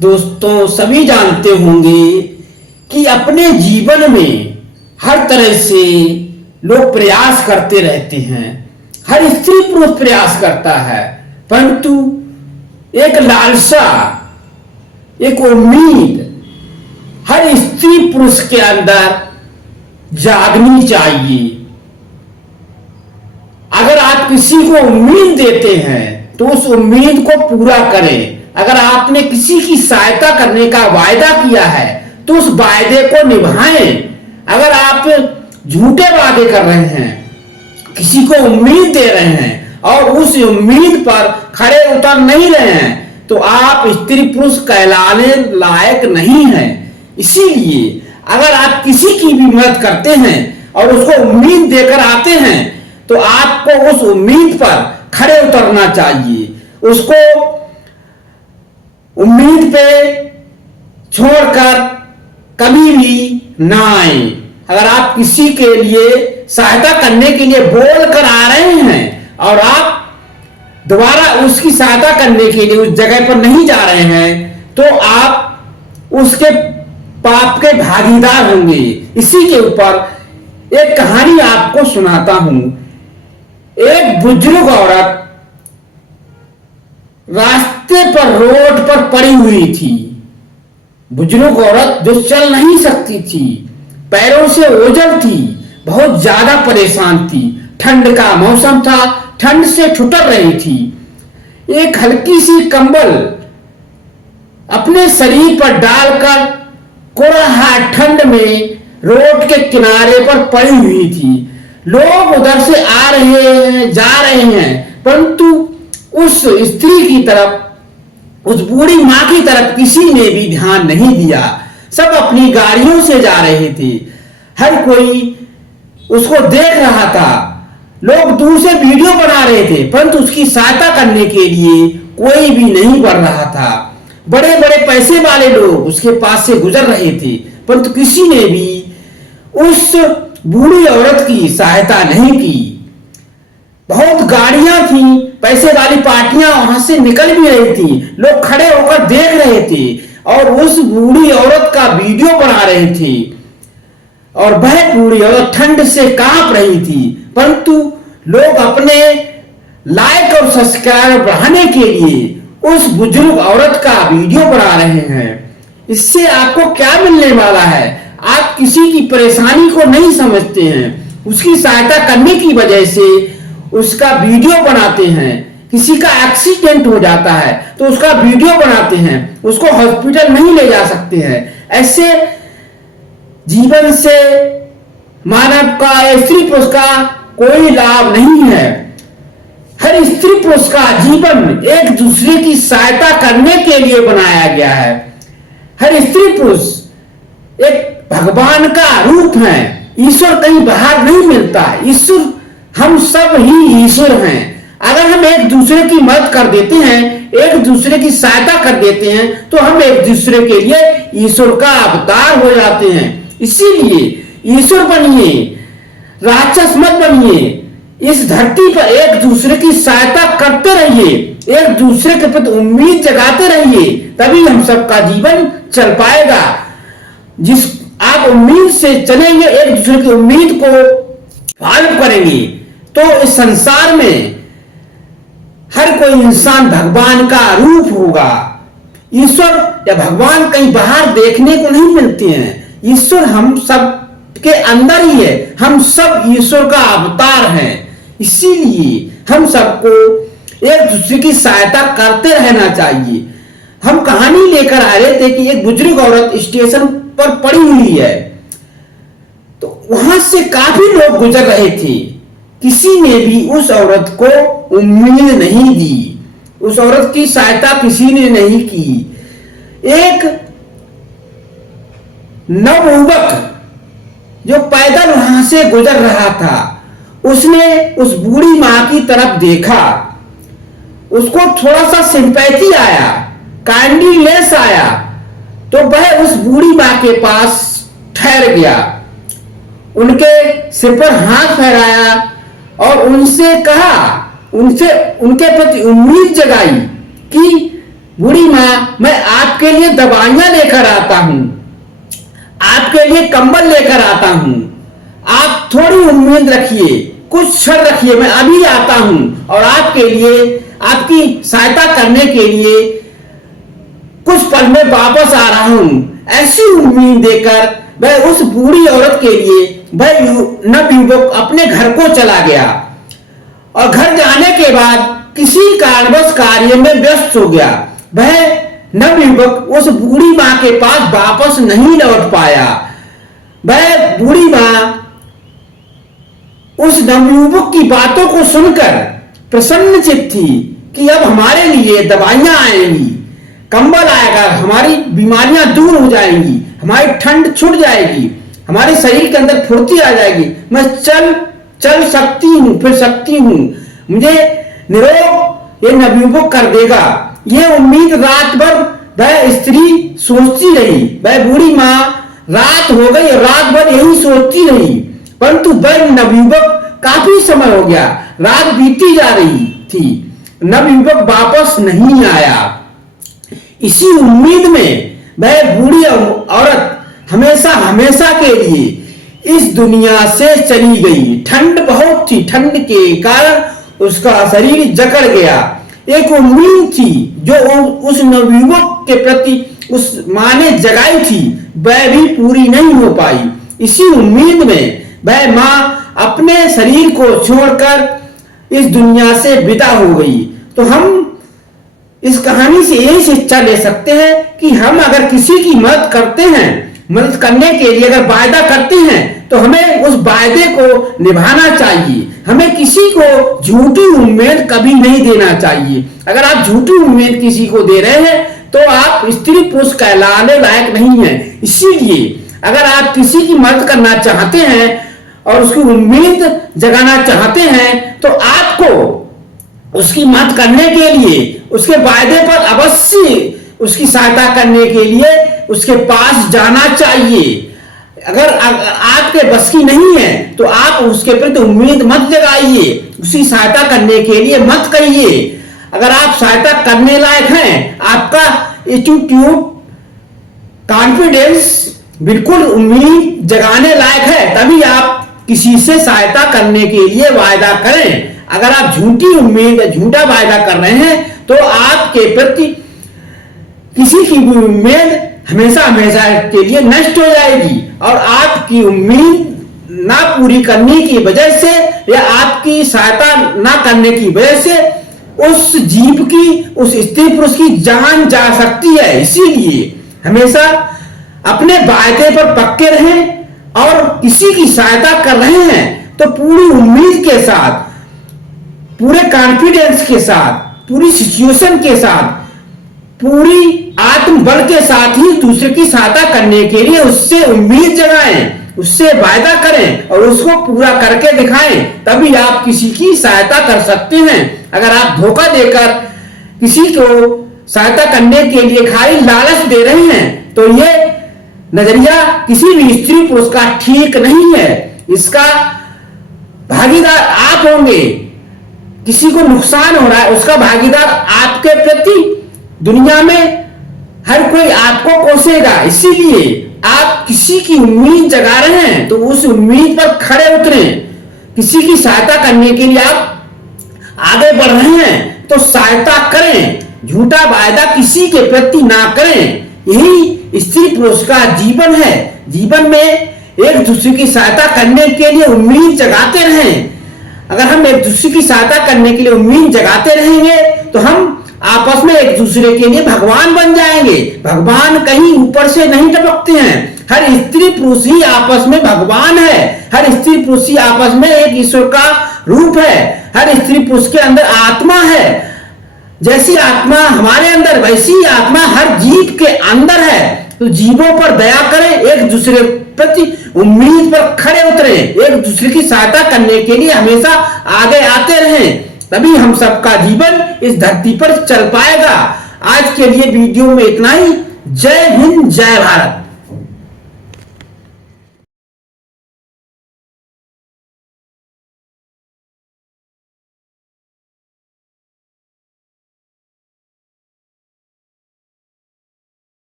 दोस्तों सभी जानते होंगे कि अपने जीवन में हर तरह से लोग प्रयास करते रहते हैं। हर स्त्री पुरुष प्रयास करता है, परंतु एक लालसा, एक उम्मीद हर स्त्री पुरुष के अंदर जागनी चाहिए। अगर आप किसी को उम्मीद देते हैं तो उस उम्मीद को पूरा करें। अगर आपने किसी की सहायता करने का वायदा किया है तो उस वायदे को निभाएं। अगर आप झूठे वादे कर रहे हैं, किसी को उम्मीद दे रहे हैं और उस उम्मीद पर खड़े उतर नहीं रहे हैं, तो आप स्त्री पुरुष कहलाने लायक नहीं हैं। इसीलिए अगर आप किसी की भी मदद करते हैं और उसको उम्मीद देकर आते हैं तो आपको उस उम्मीद पर खड़े उतरना चाहिए। उसको उम्मीद पे छोड़कर कभी भी ना आए। अगर आप किसी के लिए सहायता करने के लिए बोल कर आ रहे हैं और आप दोबारा उसकी सहायता करने के लिए उस जगह पर नहीं जा रहे हैं, तो आप उसके पाप के भागीदार होंगे। इसी के ऊपर एक कहानी आपको सुनाता हूं। एक बुजुर्ग औरत रास्ते पर, रोड पर पड़ी हुई थी। बुजुर्ग औरत जो चल नहीं सकती थी, पैरों से ओझल थी, बहुत ज्यादा परेशान थी। ठंड का मौसम था, ठंड से ठुठर रही थी। एक हल्की सी कंबल अपने शरीर पर डालकर कोराहा ठंड में रोड के किनारे पर पड़ी हुई थी। लोग उधर से आ रहे हैं, जा रहे हैं, परंतु उस स्त्री की तरफ, उस बूढ़ी मां की तरफ किसी ने भी ध्यान नहीं दिया। सब अपनी गाड़ियों से जा रहे थे। हर कोई उसको देख रहा था। लोग दूर से वीडियो बना रहे थे, परंतु उसकी सहायता करने के लिए कोई भी नहीं बढ़ रहा था। बड़े बड़े पैसे वाले लोग उसके पास से गुजर रहे थे, परंतु किसी ने भी उस बूढ़ी औरत की सहायता नहीं की। बहुत गाड़ियां थी, पैसे वाली पार्टियां वहां से निकल भी रही थी। लोग खड़े होकर देख रहे थे और उस बूढ़ी औरत का वीडियो बना रहे थे। और वह बूढ़ी औरत ठंड से कांप रही थी, परंतु लोग अपने लाइक और सब्सक्राइबर बढ़ाने के लिए उस बुजुर्ग औरत का वीडियो बना रहे हैं। इससे आपको क्या मिलने वाला है? आप किसी की परेशानी को नहीं समझते हैं, उसकी सहायता करने की वजह से उसका वीडियो बनाते हैं। किसी का एक्सीडेंट हो जाता है तो उसका वीडियो बनाते हैं, उसको हॉस्पिटल नहीं ले जा सकते हैं। ऐसे जीवन से मानव का, स्त्री पुरुष का कोई लाभ नहीं है। हर स्त्री पुरुष का जीवन एक दूसरे की सहायता करने के लिए बनाया गया है। हर स्त्री पुरुष एक भगवान का रूप है। ईश्वर कहीं बाहर नहीं मिलता। ईश्वर, हम सब ही ईश्वर हैं। अगर हम एक दूसरे की मदद कर देते हैं, एक दूसरे की सहायता कर देते हैं, तो हम एक दूसरे के लिए ईश्वर का अवतार हो जाते हैं। इसीलिए ईश्वर बनिए, राक्षस मत बनिए। इस धरती पर एक दूसरे की सहायता करते रहिए, एक दूसरे के प्रति उम्मीद जगाते रहिए, तभी हम सबका जीवन चल पाएगा। जिस आप उम्मीद से चलेंगे, एक दूसरे की उम्मीद को फॉलो करेंगे, तो इस संसार में हर कोई इंसान भगवान का रूप होगा। ईश्वर या भगवान कहीं बाहर देखने को नहीं मिलते हैं। ईश्वर हम सब के अंदर ही है। हम सब ईश्वर का अवतार हैं। इसीलिए हम सबको एक दूसरे की सहायता करते रहना चाहिए। हम कहानी लेकर आ रहे थे कि एक बुजुर्ग औरत स्टेशन पर पड़ी हुई है, तो वहां से काफी लोग गुजर रहे थे। किसी ने भी उस औरत को उम्मीद नहीं दी, उस औरत की सहायता किसी ने नहीं की। एक नवयुवक जो पैदल वहां से गुजर रहा था, उसने उस बूढ़ी मां की तरफ देखा। उसको थोड़ा सा सिंपैथी आया, काइंडलीनेस आया, तो वह उस बूढ़ी मां के पास ठहर गया, उनके सिर पर हाथ फहराया और उनसे कहा, उनसे उनके प्रति उम्मीद जगाई कि बूढ़ी माँ, मैं आपके लिए दवाइयां लेकर आता हूं, आपके लिए कंबल लेकर आता हूं, आप थोड़ी उम्मीद रखिए, कुछ क्षण रखिए, मैं अभी आता हूं और आपके लिए, आपकी सहायता करने के लिए कुछ पल में वापस आ रहा हूं। ऐसी उम्मीद देकर वह उस बूढ़ी औरत के लिए वह नवयुवक अपने घर को चला गया और घर जाने के बाद किसी कारणवश कार्य में व्यस्त हो गया। वह नवयुवक उस बूढ़ी मां के पास वापस नहीं लौट पाया। वह बूढ़ी मां उस नवयुवक की बातों को सुनकर प्रसन्नचित्त थी कि अब हमारे लिए दवाइयां आएंगी, कंबल आएगा, हमारी बीमारियां दूर हो जाएंगी, हमारी ठंड छूट जाएगी, हमारे शरीर के अंदर फुर्ती आ जाएगी, मैं चल सकती हूं, फिर सकती हूं, मुझे निरोग ये नवयुवक कर देगा। ये उम्मीद रात भर वह स्त्री सोचती रही। वह बूढ़ी मां रात हो गई और रात भर यही सोचती रही, परंतु वह नवयुवक काफी समय हो गया, रात बीती जा रही थी, नवयुवक वापस नहीं आया। इसी उम्मीद में वह बूढ़ी औरत हमेशा के लिए इस दुनिया से चली गई। ठंड बहुत थी, ठंड के कारण उसका शरीर जकड़ गया। एक उम्मीद थी जो उस नवयुवक के प्रति उस मां ने जगाई थी, वह भी पूरी नहीं हो पाई। इसी उम्मीद में वह मां अपने शरीर को छोड़कर इस दुनिया से विदा हो गई। तो हम इस कहानी से यही शिक्षा ले सकते हैं कि हम अगर किसी की मदद करते हैं, मदद करने के लिए अगर वायदा करते हैं तो हमें उस वायदे को निभाना चाहिए। हमें किसी को झूठी उम्मीद कभी नहीं देना चाहिए। अगर आप झूठी उम्मीद किसी को दे रहे हैं तो आप स्त्री पुरुष कहलाने लायक नहीं है। इसीलिए अगर आप किसी की मदद करना चाहते हैं और उसकी उम्मीद जगाना चाहते हैं तो आपको उसकी मदद करने के लिए, उसके वायदे पर अवश्य उसकी सहायता करने के लिए उसके पास जाना चाहिए। अगर आपके बस की नहीं है तो आप उसके प्रति उम्मीद मत जगाइए, उसकी सहायता करने के लिए मत कहिए। अगर आप सहायता करने लायक हैं, आपका एटीट्यूड, कॉन्फिडेंस बिल्कुल उम्मीद जगाने लायक है, तभी आप किसी से सहायता करने के लिए वायदा करें। अगर आप झूठी उम्मीद, झूठा वायदा कर रहे हैं तो आपके प्रति किसी की भी उम्मीद हमेशा के लिए नष्ट हो जाएगी और आपकी उम्मीद ना पूरी करने की वजह से या आपकी सहायता ना करने की वजह से उस जीव की, उस स्त्री पुरुष की जान जा सकती है। इसीलिए हमेशा अपने वायदे पर पक्के रहें और किसी की सहायता कर रहे हैं तो पूरी उम्मीद के साथ, पूरे कॉन्फिडेंस के साथ, पूरी सिचुएशन के साथ, पूरी आत्मबल के साथ ही दूसरे की सहायता करने के लिए उससे उम्मीद जगाएं, उससे वायदा करें और उसको पूरा करके दिखाएं, तभी आप किसी की सहायता कर सकते हैं। अगर आप धोखा देकर किसी को सहायता करने के लिए खाली लालच दे रहे हैं तो ये नजरिया किसी भी स्त्री पुरुष का ठीक नहीं है। इसका भागीदार आप होंगे। किसी को नुकसान हो रहा है, उसका भागीदार आपके प्रति दुनिया में हर कोई आपको कोसेगा। इसीलिए आप किसी की उम्मीद जगा रहे हैं तो उस उम्मीद पर खड़े उतरें। किसी की सहायता करने के लिए आप आगे बढ़ रहे हैं तो सहायता करें, झूठा वायदा किसी के प्रति ना करें। यही स्त्री पुरुष का जीवन है। जीवन में एक दूसरे की सहायता करने के लिए उम्मीद जगाते रहें। अगर हम एक दूसरे की सहायता करने के लिए उम्मीद जगाते रहेंगे तो हम आपस में एक दूसरे के लिए भगवान बन जाएंगे। भगवान कहीं ऊपर से नहीं टपकते हैं। हर स्त्री पुरुष ही आपस में भगवान है। हर स्त्री पुरुष ही आपस में एक ईश्वर का रूप है। हर स्त्री पुरुष के अंदर आत्मा है। जैसी आत्मा हमारे अंदर वैसी आत्मा हर जीव के अंदर है। तो जीवों पर दया करें, एक दूसरे प्रति उम्मीद पर खड़े उतरें, एक दूसरे की सहायता करने के लिए हमेशा आगे आते रहें, तभी हम सबका जीवन इस धरती पर चल पाएगा। आज के लिए वीडियो में इतना ही। जय हिंद, जय भारत।